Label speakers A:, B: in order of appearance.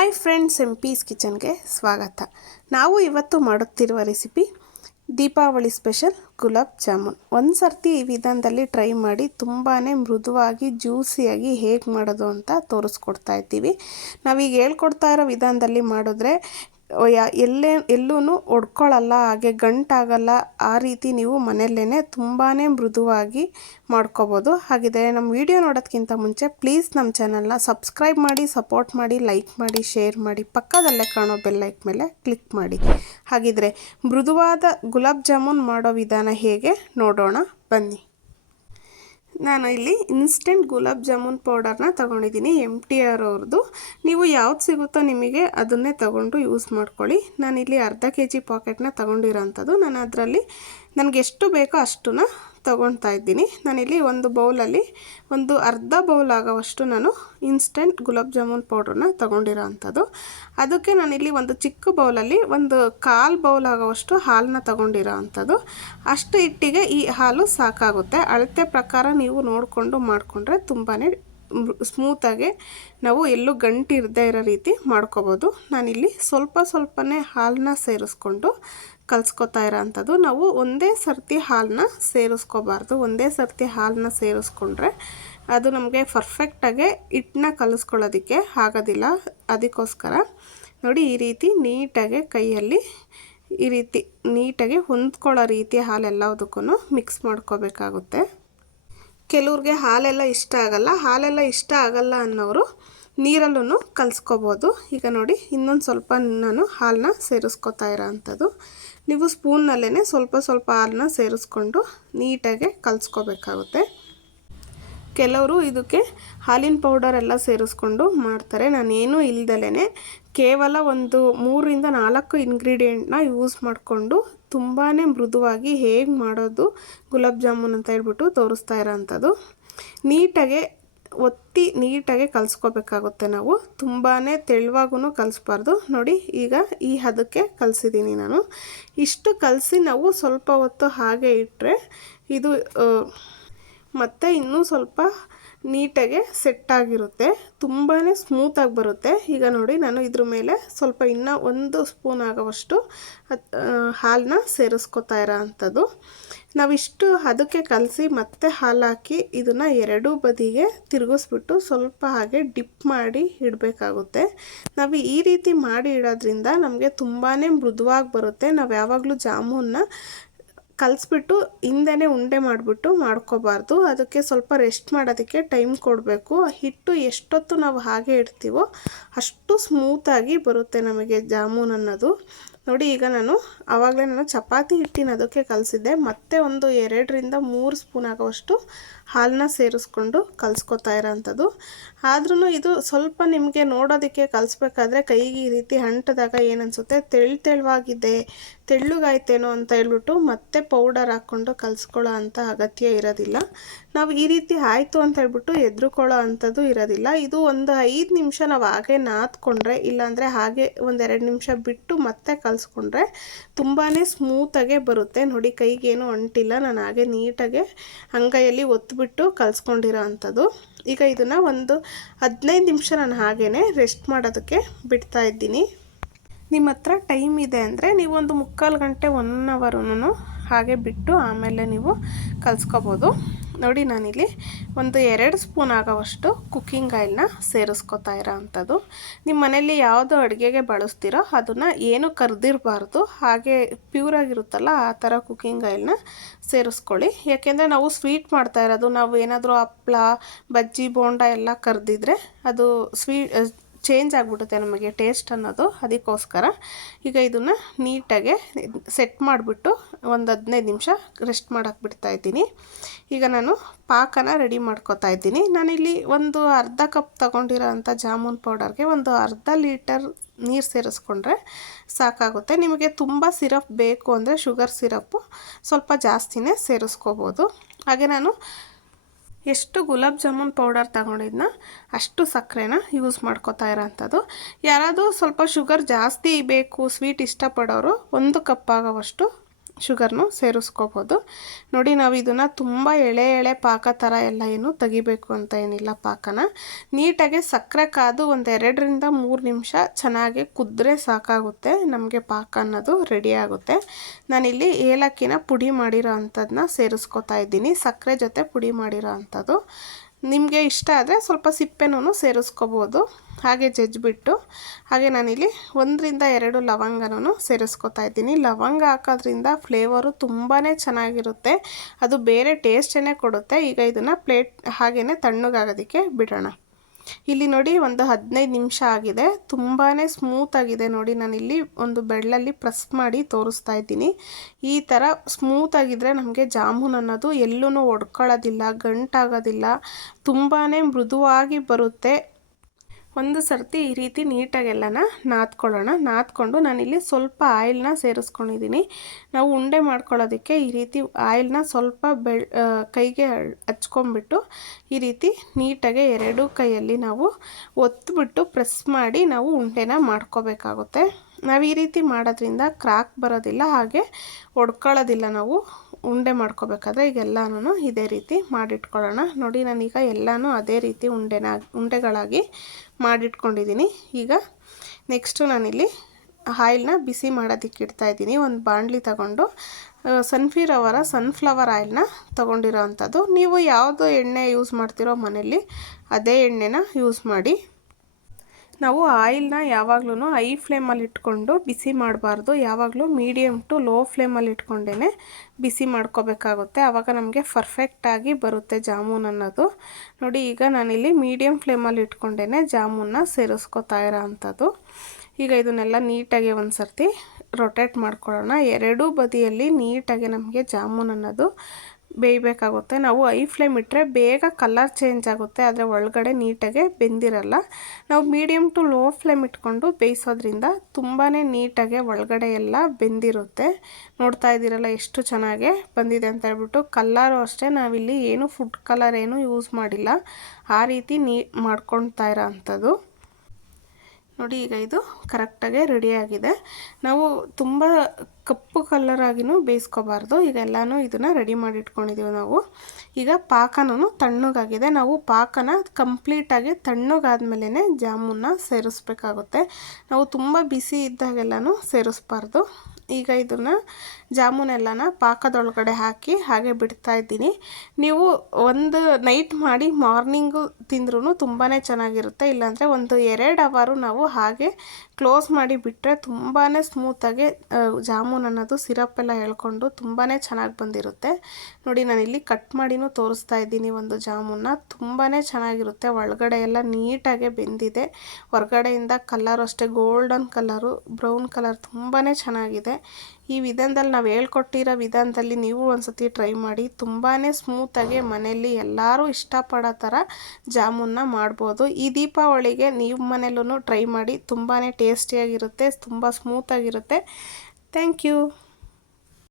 A: Hi friends M peace ಕಿಚನ್ಗೆ ಸ್ವಾಗತ. ನಾವು ಇವತ್ತು ಮಾಡುತ್ತಿರುವ ರೆಸಿಪಿ ದೀಪಾವಳಿ ಸ್ಪೆಷಲ್ ಗುಲಾಬ್ ಜಾಮೂನ್. ಒಂದು ಸರ್ತಿ ಈ ವಿಧಾನದಲ್ಲಿ ಟ್ರೈ ಮಾಡಿ ತುಂಬಾ ಮೃದುವಾಗಿ ಜ್ಯೂಸಿಯಾಗಿ ಹೇಗೆ ಮಾಡೋದು ಅಂತ ತೋರಿಸ್ಕೊಡ್ತಾ ಇದ್ದೀವಿ. ನಾವೀಗ ಹೇಳ್ಕೊಡ್ತಾ ಇರೋ ವಿಧಾನದಲ್ಲಿ ಮಾಡಿದ್ರೆ ಯಾ, ಎಲ್ಲೇ ಎಲ್ಲೂ ಒಡ್ಕೊಳ್ಳಲ್ಲ ಹಾಗೆ ಗಂಟಾಗಲ್ಲ, ಆ ರೀತಿ ನೀವು ಮನೆಯಲ್ಲೇ ತುಂಬಾ ಮೃದುವಾಗಿ ಮಾಡ್ಕೋಬೋದು. ಹಾಗಿದ್ರೆ ನಮ್ಮ ವಿಡಿಯೋ ನೋಡೋದಕ್ಕಿಂತ ಮುಂಚೆ ಪ್ಲೀಸ್ ನಮ್ಮ ಚಾನಲ್ನ ಸಬ್ಸ್ಕ್ರೈಬ್ ಮಾಡಿ, ಸಪೋರ್ಟ್ ಮಾಡಿ, ಲೈಕ್ ಮಾಡಿ, ಶೇರ್ ಮಾಡಿ, ಪಕ್ಕದಲ್ಲೇ ಕಾಣೋ ಬೆಲ್ಲೈಕ್ ಮೇಲೆ ಕ್ಲಿಕ್ ಮಾಡಿ. ಹಾಗಿದ್ರೆ ಮೃದುವಾದ ಗುಲಾಬ್ ಜಾಮೂನ್ ಮಾಡೋ ವಿಧಾನ ಹೇಗೆ? ನೋಡೋಣ. ಬನ್ನಿ. ನಾನು ಇಲ್ಲಿ ಇನ್ಸ್ಟೆಂಟ್ ಗುಲಾಬ್ ಜಾಮೂನ್ ಪೌಡರ್ನ ತೊಗೊಂಡಿದ್ದೀನಿ ಎಂ ಟಿ ಆರ್ ಅವ್ರದ್ದು ನೀವು ಯಾವ್ದು ಸಿಗುತ್ತೋ ನಿಮಗೆ ಅದನ್ನೇ ತೊಗೊಂಡು ಯೂಸ್ ಮಾಡ್ಕೊಳ್ಳಿ. ನಾನಿಲ್ಲಿ ಅರ್ಧ ಕೆ ಜಿ ಪಾಕೆಟ್ನ ತೊಗೊಂಡಿರೋಂಥದ್ದು. ನಾನು ಅದರಲ್ಲಿ ನನಗೆ ಎಷ್ಟು ಬೇಕೋ ಅಷ್ಟು ತೊಗೊಳ್ತಾ ಇದ್ದೀನಿ. ನಾನಿಲ್ಲಿ ಒಂದು ಬೌಲಲ್ಲಿ ಒಂದು ಅರ್ಧ ಬೌಲ್ ಆಗೋವಷ್ಟು ನಾನು ಇನ್ಸ್ಟೆಂಟ್ ಗುಲಾಬ್ ಜಾಮೂನ್ ಪೌಡ್ರನ್ನ ತೊಗೊಂಡಿರೋ ಅಂಥದ್ದು. ಅದಕ್ಕೆ ನಾನಿಲ್ಲಿ ಒಂದು ಚಿಕ್ಕ ಬೌಲಲ್ಲಿ ಒಂದು ಕಾಲು ಬೌಲ್ ಆಗೋವಷ್ಟು ಹಾಲನ್ನ ತೊಗೊಂಡಿರೋ ಅಂಥದ್ದು. ಅಷ್ಟು ಹಿಟ್ಟಿಗೆ ಈ ಹಾಲು ಸಾಕಾಗುತ್ತೆ. ಅಳತೆ ಪ್ರಕಾರ ನೀವು ನೋಡಿಕೊಂಡು ಮಾಡಿಕೊಂಡ್ರೆ ತುಂಬಾ ಸ್ಮೂತಾಗಿ ನಾವು ಎಲ್ಲೂ ಗಂಟು ಇರದೇ ಇರೋ ರೀತಿ ಮಾಡ್ಕೋಬೋದು. ನಾನಿಲ್ಲಿ ಸ್ವಲ್ಪ ಸ್ವಲ್ಪನೇ ಹಾಲನ್ನ ಸೇರಿಸ್ಕೊಂಡು ಕಲಿಸ್ಕೊತಾ ಇರೋ ಅಂಥದ್ದು. ನಾವು ಒಂದೇ ಸರ್ತಿ ಹಾಲನ್ನ ಸೇರಿಸ್ಕೋಬಾರ್ದು. ಒಂದೇ ಸರ್ತಿ ಹಾಲನ್ನ ಸೇರಿಸ್ಕೊಂಡ್ರೆ ಅದು ನಮಗೆ ಪರ್ಫೆಕ್ಟಾಗಿ ಹಿಟ್ಟನ್ನ ಕಲಿಸ್ಕೊಳ್ಳೋದಕ್ಕೆ ಆಗೋದಿಲ್ಲ. ಅದಕ್ಕೋಸ್ಕರ ನೋಡಿ ಈ ರೀತಿ ನೀಟಾಗಿ ಕೈಯಲ್ಲಿ ಈ ರೀತಿ ನೀಟಾಗಿ ಹೊಂದ್ಕೊಳ್ಳೋ ರೀತಿ ಹಾಲೆಲ್ಲದಕ್ಕೂ ಮಿಕ್ಸ್ ಮಾಡ್ಕೋಬೇಕಾಗುತ್ತೆ. ಕೆಲವ್ರಿಗೆ ಹಾಲೆಲ್ಲ ಇಷ್ಟ ಆಗಲ್ಲ. ಹಾಲೆಲ್ಲ ಇಷ್ಟ ಆಗಲ್ಲ ಅನ್ನೋರು ನೀರಲ್ಲೂ ಕಲಿಸ್ಕೋಬೋದು. ಈಗ ನೋಡಿ, ಇನ್ನೊಂದು ಸ್ವಲ್ಪ ನಾನು ಹಾಲನ್ನ ಸೇರಿಸ್ಕೊತಾ ಇರೋ ಅಂಥದ್ದು. ನೀವು ಸ್ಪೂನ್ನಲ್ಲೇ ಸ್ವಲ್ಪ ಸ್ವಲ್ಪ ಹಾಲನ್ನ ಸೇರಿಸ್ಕೊಂಡು ನೀಟಾಗಿ ಕಲಿಸ್ಕೋಬೇಕಾಗುತ್ತೆ. ಕೆಲವರು ಇದಕ್ಕೆ ಹಾಲಿನ ಪೌಡರ್ ಎಲ್ಲ ಸೇರಿಸ್ಕೊಂಡು ಮಾಡ್ತಾರೆ. ನಾನೇನು ಇಲ್ದಲೇ ಕೇವಲ ಒಂದು ಮೂರರಿಂದ ನಾಲ್ಕು ಇಂಗ್ರೀಡಿಯೆಂಟ್ನ ಯೂಸ್ ಮಾಡಿಕೊಂಡು ತುಂಬಾ ಮೃದುವಾಗಿ ಹೇಗೆ ಮಾಡೋದು ಗುಲಾಬ್ ಜಾಮೂನ್ ಅಂತ ಹೇಳ್ಬಿಟ್ಟು ತೋರಿಸ್ತಾ ಇರೋವಂಥದ್ದು ನೀಟಾಗೆ ಒತ್ತಿ ನೀಟಾಗಿ ಕಲಿಸ್ಕೋಬೇಕಾಗುತ್ತೆ ನಾವು. ತುಂಬಾ ತೆಳುವಾಗೂ ಕಲಿಸ್ಬಾರ್ದು. ನೋಡಿ, ಈಗ ಈ ಹದಕ್ಕೆ ಕಲಿಸಿದ್ದೀನಿ ನಾನು. ಇಷ್ಟು ಕಲಸಿ ನಾವು ಸ್ವಲ್ಪ ಹೊತ್ತು ಹಾಗೆ ಇಟ್ಟರೆ ಇದು ಮತ್ತು ಇನ್ನೂ ಸ್ವಲ್ಪ ನೀಟಾಗೆ ಸೆಟ್ಟಾಗಿರುತ್ತೆ ತುಂಬಾ ಸ್ಮೂತಾಗಿ ಬರುತ್ತೆ. ಈಗ ನೋಡಿ, ನಾನು ಇದ್ರ ಮೇಲೆ ಸ್ವಲ್ಪ ಇನ್ನೂ ಒಂದು ಸ್ಪೂನ್ ಆಗೋವಷ್ಟು ಹಾಲನ್ನ ಸೇರಿಸ್ಕೊತಾ ಇರೋ ಅಂಥದ್ದು. ನಾವಿಷ್ಟು ಅದಕ್ಕೆ ಕಲಸಿ ಮತ್ತೆ ಹಾಲು ಹಾಕಿ ಇದನ್ನು ಎರಡೂ ಬದಿಗೆ ತಿರುಗಿಸ್ಬಿಟ್ಟು ಸ್ವಲ್ಪ ಹಾಗೆ ಡಿಪ್ ಮಾಡಿ ಇಡಬೇಕಾಗುತ್ತೆ. ನಾವು ಈ ರೀತಿ ಮಾಡಿ ಇಡೋದ್ರಿಂದ ನಮಗೆ ತುಂಬಾ ಮೃದುವಾಗಿ ಬರುತ್ತೆ. ನಾವು ಯಾವಾಗಲೂ ಜಾಮೂನ್ನ ಕಲಿಸ್ಬಿಟ್ಟು ಹಿಂದೆ ಉಂಡೆ ಮಾಡಿಬಿಟ್ಟು ಮಾಡ್ಕೋಬಾರ್ದು. ಅದಕ್ಕೆ ಸ್ವಲ್ಪ ರೆಸ್ಟ್ ಮಾಡೋದಕ್ಕೆ ಟೈಮ್ ಕೊಡಬೇಕು. ಹಿಟ್ಟು ಎಷ್ಟೊತ್ತು ನಾವು ಹಾಗೆ ಇಡ್ತೀವೋ ಅಷ್ಟು ಸ್ಮೂತಾಗಿ ಬರುತ್ತೆ ನಮಗೆ ಜಾಮೂನ್ ಅನ್ನೋದು. ನೋಡಿ, ಈಗ ನಾನು ಆವಾಗಲೇ ನಾನು ಚಪಾತಿ ಹಿಟ್ಟಿನ ಅದಕ್ಕೆ ಕಲಿಸಿದ್ದೆ. ಮತ್ತೆ ಒಂದು ಎರಡರಿಂದ ಮೂರು ಸ್ಪೂನ್ ಆಗೋವಷ್ಟು ಹಾಲನ್ನ ಸೇರಿಸ್ಕೊಂಡು ಕಲಿಸ್ಕೊತಾ ಇರೋಂಥದ್ದು. ಆದ್ರೂ ಇದು ಸ್ವಲ್ಪ ನಿಮಗೆ ನೋಡೋದಕ್ಕೆ ಕಲಿಸ್ಬೇಕಾದ್ರೆ ಕೈಗೆ ಈ ರೀತಿ ಅಂಟದಾಗ ಏನನ್ಸುತ್ತೆ? ತೆಳ್ ತೆಳುವಾಗಿದೆ ತೆಳ್ಳಗಾಯ್ತೇನೋ ಅಂತ ಹೇಳ್ಬಿಟ್ಟು ಮತ್ತೆ ಪೌಡರ್ ಹಾಕ್ಕೊಂಡು ಕಲಿಸ್ಕೊಳ್ಳೋ ಅಂಥ ಅಗತ್ಯ ಇರೋದಿಲ್ಲ. ನಾವು ಈ ರೀತಿ ಆಯಿತು ಅಂತ ಹೇಳ್ಬಿಟ್ಟು ಎದ್ರುಕೊಳ್ಳೋ ಅಂಥದ್ದು ಇರೋದಿಲ್ಲ. ಇದು ಒಂದು ಐದು ನಿಮಿಷ ನಾವು ಹಾಗೆ ನಾದ್ಕೊಂಡ್ರೆ ಇಲ್ಲಾಂದರೆ ಹಾಗೆ ಒಂದೆರಡು ನಿಮಿಷ ಬಿಟ್ಟು ಮತ್ತೆ ಕಲಿಸ್ಕೊಂಡ್ರೆ ತುಂಬಾ ಸ್ಮೂತಾಗೆ ಬರುತ್ತೆ. ನೋಡಿ ಕೈಗೇನು ಅಂಟಿಲ್ಲ, ನಾನು ಹಾಗೆ ನೀಟಾಗೆ ಅಂಗೈಯಲ್ಲಿ ಒತ್ತುಬಿಟ್ಟು ಕಲಿಸ್ಕೊಂಡಿರೋ ಅಂಥದ್ದು. ಈಗ ಇದನ್ನು ಒಂದು ಹದಿನೈದು ನಿಮಿಷ ನಾನು ಹಾಗೇ ರೆಸ್ಟ್ ಮಾಡೋದಕ್ಕೆ ಬಿಡ್ತಾ ಇದ್ದೀನಿ. ನಿಮ್ಮ ಹತ್ರ ಟೈಮ್ ಇದೆ ಅಂದರೆ ನೀವೊಂದು ಮುಕ್ಕಾಲು ಗಂಟೆ ಒನ್ ಅವರೂ ಹಾಗೆ ಬಿಟ್ಟು ಆಮೇಲೆ ನೀವು ಕಲಿಸ್ಕೋಬೋದು. ನೋಡಿ, ನಾನಿಲ್ಲಿ ಒಂದು ಎರಡು ಸ್ಪೂನ್ ಆಗೋವಷ್ಟು ಕುಕ್ಕಿಂಗ್ ಆಯಿಲ್ನ ಸೇರಿಸ್ಕೊತಾ ಇರೋ ಅಂಥದ್ದು. ನಿಮ್ಮ ಮನೇಲಿ ಯಾವುದು ಅಡುಗೆಗೆ ಬಳಸ್ತೀರೋ ಅದನ್ನು ಏನು ಕರೆದಿರಬಾರ್ದು, ಹಾಗೆ ಪ್ಯೂರಾಗಿರುತ್ತಲ್ಲ ಆ ಥರ ಕುಕ್ಕಿಂಗ್ ಆಯಿಲ್ನ ಸೇರಿಸ್ಕೊಳ್ಳಿ. ಯಾಕೆಂದರೆ ನಾವು ಸ್ವೀಟ್ ಮಾಡ್ತಾ ಇರೋದು, ನಾವು ಏನಾದರೂ ಹಪ್ಪಳ ಬಜ್ಜಿ, ಬೋಂಡ ಎಲ್ಲ ಕರೆದಿದ್ರೆ ಅದು ಸ್ವೀಟ್ ಚೇಂಜ್ ಆಗಿಬಿಡುತ್ತೆ ನಮಗೆ ಟೇಸ್ಟ್ ಅನ್ನೋದು ಅದಕ್ಕೋಸ್ಕರ. ಈಗ ಇದನ್ನು ನೀಟಾಗೆ ಸೆಟ್ ಮಾಡಿಬಿಟ್ಟು ಒಂದು ಹದಿನೈದು ನಿಮಿಷ ರೆಸ್ಟ್ ಮಾಡೋಕ್ಕೆ ಬಿಡ್ತಾ ಇದ್ದೀನಿ. ಈಗ ನಾನು ಪಾಕನ ರೆಡಿ ಮಾಡ್ಕೋತಾ ಇದ್ದೀನಿ. ನಾನಿಲ್ಲಿ ಒಂದು ಅರ್ಧ ಕಪ್ ತೊಗೊಂಡಿರೋ ಅಂಥ ಜಾಮೂನ್ ಪೌಡರ್ಗೆ ಒಂದು ಅರ್ಧ ಲೀಟರ್ ನೀರು ಸೇರಿಸ್ಕೊಂಡ್ರೆ ಸಾಕಾಗುತ್ತೆ. ನಿಮಗೆ ತುಂಬ ಸಿರಪ್ ಬೇಕು ಅಂದರೆ ಶುಗರ್ ಸಿರಪ್ಪು ಸ್ವಲ್ಪ ಜಾಸ್ತಿನೇ ಸೇರಿಸ್ಕೋಬೋದು. ಹಾಗೆ ನಾನು ಎಷ್ಟು ಗುಲಾಬ್ ಜಾಮೂನ್ ಪೌಡರ್ ತಗೊಂಡಿದ್ನ ಅಷ್ಟು ಸಕ್ಕರೆನ ಯೂಸ್ ಮಾಡ್ಕೋತಾ ಇರೋಂಥದ್ದು. ಯಾರಾದರೂ ಸ್ವಲ್ಪ ಶುಗರ್ ಜಾಸ್ತಿ ಬೇಕು ಸ್ವೀಟ್ ಇಷ್ಟಪಡೋರು ಒಂದು ಕಪ್ ಆಗೋವಷ್ಟು ಶುಗರ್ನು ಸೇರಿಸ್ಕೋಬೋದು. ನೋಡಿ, ನಾವು ಇದನ್ನು ತುಂಬ ಎಳೆ ಎಳೆ ಪಾಕ ಥರ ಎಲ್ಲ ಏನು ತೆಗಿಬೇಕು ಅಂತ ಏನಿಲ್ಲ ಪಾಕನ. ನೀಟಾಗಿ ಸಕ್ಕರೆ ಕಾದು ಒಂದು ಎರಡರಿಂದ ಮೂರು ನಿಮಿಷ ಚೆನ್ನಾಗಿ ಕುದ್ರೆ ಸಾಕಾಗುತ್ತೆ, ನಮಗೆ ಪಾಕ ಅನ್ನೋದು ರೆಡಿ ಆಗುತ್ತೆ. ನಾನಿಲ್ಲಿ ಏಲಕ್ಕಿನ ಪುಡಿ ಮಾಡಿರೋ ಅಂಥದ್ದನ್ನ ಸೇರಿಸ್ಕೊತಾ ಇದ್ದೀನಿ. ಸಕ್ಕರೆ ಜೊತೆ ಪುಡಿ ಮಾಡಿರೋ ಅಂಥದ್ದು. ನಿಮಗೆ ಇಷ್ಟ ಆದರೆ ಸ್ವಲ್ಪ ಸಿಪ್ಪೆನೂ ಸೇರಿಸ್ಕೋಬೋದು. ಹಾಗೆ ಜಜ್ಜಿಬಿಟ್ಟು ಹಾಗೆ ನಾನಿಲ್ಲಿ ಒಂದರಿಂದ ಎರಡು ಲವಂಗನೂ ಸೇರಿಸ್ಕೊತಾ ಇದ್ದೀನಿ. ಲವಂಗ ಹಾಕೋದ್ರಿಂದ ಫ್ಲೇವರು ತುಂಬಾ ಚೆನ್ನಾಗಿರುತ್ತೆ. ಅದು ಬೇರೆ ಟೇಸ್ಟೇ ಕೊಡುತ್ತೆ. ಈಗ ಇದನ್ನು ಪ್ಲೇಟ್ ಹಾಗೆಯೇ ತಣ್ಣಗಾಗೋದಕ್ಕೆ ಬಿಡೋಣ. ಇಲ್ಲಿ ನೋಡಿ ಒಂದು ಹದಿನೈದು ನಿಮಿಷ ಆಗಿದೆ. ತುಂಬಾ ಸ್ಮೂತಾಗಿದೆ ನೋಡಿ. ನಾನಿಲ್ಲಿ ಒಂದು ಬೆಳ್ಳಲ್ಲಿ ಪ್ರೆಸ್ ಮಾಡಿ ತೋರಿಸ್ತಾ ಇದ್ದೀನಿ. ಈ ಥರ ಸ್ಮೂತಾಗಿದ್ದರೆ ನಮಗೆ ಜಾಮೂನ್ ಅನ್ನೋದು ಎಲ್ಲೂ ಒಡ್ಕೊಳ್ಳೋದಿಲ್ಲ, ಗಂಟಾಗೋದಿಲ್ಲ. ತುಂಬಾ ಮೃದುವಾಗಿ ಬರುತ್ತೆ. ಒಂದು ಸರ್ತಿ ಈ ರೀತಿ ನೀಟಾಗೆಲ್ಲನ ನಾದ್ಕೊಳ್ಳೋಣ. ನಾದ್ಕೊಂಡು ನಾನಿಲ್ಲಿ ಸ್ವಲ್ಪ ಆಯಿಲ್ನ ಸೇರಿಸ್ಕೊಂಡಿದ್ದೀನಿ. ನಾವು ಉಂಡೆ ಮಾಡ್ಕೊಳ್ಳೋದಕ್ಕೆ ಈ ರೀತಿ ಆಯಿಲ್ನ ಸ್ವಲ್ಪ ಬೆಳ್ ಕೈಗೆ ಹಚ್ಕೊಂಬಿಟ್ಟು ಈ ರೀತಿ ನೀಟಾಗೆ ಎರಡು ಕೈಯಲ್ಲಿ ನಾವು ಒತ್ಬಿಟ್ಟು ಪ್ರೆಸ್ ಮಾಡಿ ನಾವು ಉಂಡೆನ ಮಾಡ್ಕೋಬೇಕಾಗುತ್ತೆ. ನಾವು ಈ ರೀತಿ ಮಾಡೋದ್ರಿಂದ ಕ್ರಾಕ್ ಬರೋದಿಲ್ಲ, ಹಾಗೆ ಒಡ್ಕೊಳ್ಳೋದಿಲ್ಲ ನಾವು. ಉಂಡೆ ಮಾಡ್ಕೋಬೇಕಾದ್ರೆ ಈಗ ಎಲ್ಲನೂ ಇದೇ ರೀತಿ ಮಾಡಿಟ್ಕೊಳ್ಳೋಣ. ನೋಡಿ, ನಾನೀಗ ಎಲ್ಲನೂ ಅದೇ ರೀತಿ ಉಂಡೆನ, ಉಂಡೆಗಳಾಗಿ ಮಾಡಿಟ್ಕೊಂಡಿದ್ದೀನಿ ಈಗ ನೆಕ್ಸ್ಟು ನಾನಿಲ್ಲಿ ಆಯಿಲ್ನ ಬಿಸಿ ಮಾಡೋದಕ್ಕೆ ಇಡ್ತಾ ಇದ್ದೀನಿ ಒಂದು ಬಾಣಲಿ ತಗೊಂಡು ಅವರ ಸನ್ಫ್ಲವರ್ ಆಯಿಲ್ನ ತೊಗೊಂಡಿರೋ ಅಂಥದ್ದು ನೀವು ಯಾವುದು ಎಣ್ಣೆ ಯೂಸ್ ಮಾಡ್ತೀರೋ ಮನೇಲಿ ಅದೇ ಎಣ್ಣೆನ ಯೂಸ್ ಮಾಡಿ ನಾವು ಆಯಿಲ್ನ ಯಾವಾಗಲೂ ಹೈ ಫ್ಲೇಮಲ್ಲಿ ಇಟ್ಕೊಂಡು ಬಿಸಿ ಮಾಡಬಾರ್ದು. ಯಾವಾಗಲೂ ಮೀಡಿಯಮ್ ಟು ಲೋ ಫ್ಲೇಮಲ್ಲಿ ಇಟ್ಕೊಂಡೇ ಬಿಸಿ ಮಾಡ್ಕೋಬೇಕಾಗುತ್ತೆ. ಆವಾಗ ನಮಗೆ ಪರ್ಫೆಕ್ಟಾಗಿ ಬರುತ್ತೆ ಜಾಮೂನ್ ಅನ್ನೋದು. ನೋಡಿ, ಈಗ ನಾನಿಲ್ಲಿ ಮೀಡಿಯಮ್ ಫ್ಲೇಮಲ್ಲಿ ಇಟ್ಕೊಂಡೇ ಜಾಮೂನ್ನ ಸೇರಿಸ್ಕೋತಾ ಇರೋ ಅಂಥದ್ದು ಈಗ ಇದನ್ನೆಲ್ಲ ನೀಟಾಗಿ ಒಂದು ಸರ್ತಿ ರೊಟೇಟ್ ಮಾಡ್ಕೊಳ್ಳೋಣ. ಎರಡೂ ಬದಿಯಲ್ಲಿ ನೀಟಾಗಿ ನಮಗೆ ಜಾಮೂನ್ ಅನ್ನೋದು ಬೇಯಬೇಕಾಗುತ್ತೆ. ನಾವು ಐ ಫ್ಲೇಮ್ ಇಟ್ಟರೆ ಬೇಗ ಕಲರ್ ಚೇಂಜ್ ಆಗುತ್ತೆ. ಆದರೆ ಒಳಗಡೆ ನೀಟಾಗೆ ಬೆಂದಿರಲ್ಲ. ನಾವು ಮೀಡಿಯಮ್ ಟು ಲೋ ಫ್ಲೇಮ್ ಇಟ್ಕೊಂಡು ಬೇಯಿಸೋದ್ರಿಂದ ತುಂಬಾ ನೀಟಾಗೆ ಒಳಗಡೆ ಎಲ್ಲ ಬೆಂದಿರುತ್ತೆ. ನೋಡ್ತಾ ಇದ್ದೀರಲ್ಲ ಎಷ್ಟು ಚೆನ್ನಾಗೆ ಬಂದಿದೆ ಅಂತ ಹೇಳ್ಬಿಟ್ಟು. ಕಲ್ಲರು ಅಷ್ಟೇ ನಾವಿಲ್ಲಿ ಏನು ಫುಡ್ ಕಲರ್ ಏನು ಯೂಸ್ ಮಾಡಿಲ್ಲ. ಆ ರೀತಿ ನೀ ಮಾಡ್ಕೊಳ್ತಾ ಇರೋ ಅಂಥದ್ದು. ನೋಡಿ, ಈಗ ಇದು ಕರೆಕ್ಟಾಗೆ ರೆಡಿಯಾಗಿದೆ ನಾವು ತುಂಬ ಕಪ್ಪು ಕಲ್ಲರಾಗಿನೂ ಬೇಯಿಸ್ಕೋಬಾರ್ದು. ಈಗ ಎಲ್ಲನೂ ಇದನ್ನು ರೆಡಿ ಮಾಡಿ ಇಟ್ಕೊಂಡಿದ್ದೀವಿ ನಾವು. ಈಗ ಪಾಕನೂ ತಣ್ಣಗಾಗಿದೆ. ನಾವು ಪಾಕನ ಕಂಪ್ಲೀಟಾಗಿ ತಣ್ಣಗಾದ್ಮೇಲೆ ಜಾಮೂನ್ನ ಸೇರಿಸ್ಬೇಕಾಗುತ್ತೆ. ನಾವು ತುಂಬ ಬಿಸಿ ಇದ್ದಾಗೆಲ್ಲನೂ ಸೇರಿಸ್ಬಾರ್ದು. ಈಗ ಇದನ್ನು ಜಾಮೂನೆಲ್ಲನ ಪಾಕದೊಳಗಡೆ ಹಾಕಿ ಹಾಗೆ ಬಿಡ್ತಾ ಇದ್ದೀನಿ. ನೀವು ಒಂದು ನೈಟ್ ಮಾಡಿ ಮಾರ್ನಿಂಗು ತಿಂದ್ರೂ ತುಂಬಾ ಚೆನ್ನಾಗಿರುತ್ತೆ. ಇಲ್ಲಾಂದರೆ ಒಂದು ಎರಡು ಅವರು ನಾವು ಹಾಗೆ ಕ್ಲೋಸ್ ಮಾಡಿ ಬಿಟ್ಟರೆ ತುಂಬಾ ಸ್ಮೂತಾಗಿ ಜಾಮೂನ್ ಅನ್ನೋದು ಸಿರಪ್ ಎಲ್ಲ ಹೇಳ್ಕೊಂಡು ತುಂಬಾ ಚೆನ್ನಾಗಿ ಬಂದಿರುತ್ತೆ. ನೋಡಿ ನಾನು ಇಲ್ಲಿ ಕಟ್ ಮಾಡಿನೂ ತೋರಿಸ್ತಾ ಇದ್ದೀನಿ ಒಂದು ಜಾಮೂನ್ನ. ತುಂಬಾ ಚೆನ್ನಾಗಿರುತ್ತೆ. ಒಳಗಡೆ ಎಲ್ಲ ನೀಟಾಗೆ ಬೆಂದಿದೆ. ಹೊರಗಡೆಯಿಂದ ಕಲರ್ ಅಷ್ಟೇ ಗೋಲ್ಡನ್ ಕಲರು ಬ್ರೌನ್ ಕಲರ್ ತುಂಬಾ ಚೆನ್ನಾಗಿದೆ. ಈ ವಿಧಾನದಲ್ಲಿ ನಾವು ಹೇಳ್ಕೊಟ್ಟಿರೋ ವಿಧಾನದಲ್ಲಿ ನೀವು ಒಂದು ಟ್ರೈ ಮಾಡಿ ತುಂಬಾ ಸ್ಮೂತಾಗಿ ಮನೆಯಲ್ಲಿ ಎಲ್ಲರೂ ಇಷ್ಟಪಡೋ ಥರ ಜಾಮೂನ್ನ ಮಾಡ್ಬೋದು. ಈ ದೀಪಾವಳಿಗೆ ನೀವು ಮನೇಲೂ ಟ್ರೈ ಮಾಡಿ ತುಂಬಾ ಟೇಸ್ಟಿಯಾಗಿರುತ್ತೆ ತುಂಬ ಸ್ಮೂತಾಗಿರುತ್ತೆ ಥ್ಯಾಂಕ್ ಯು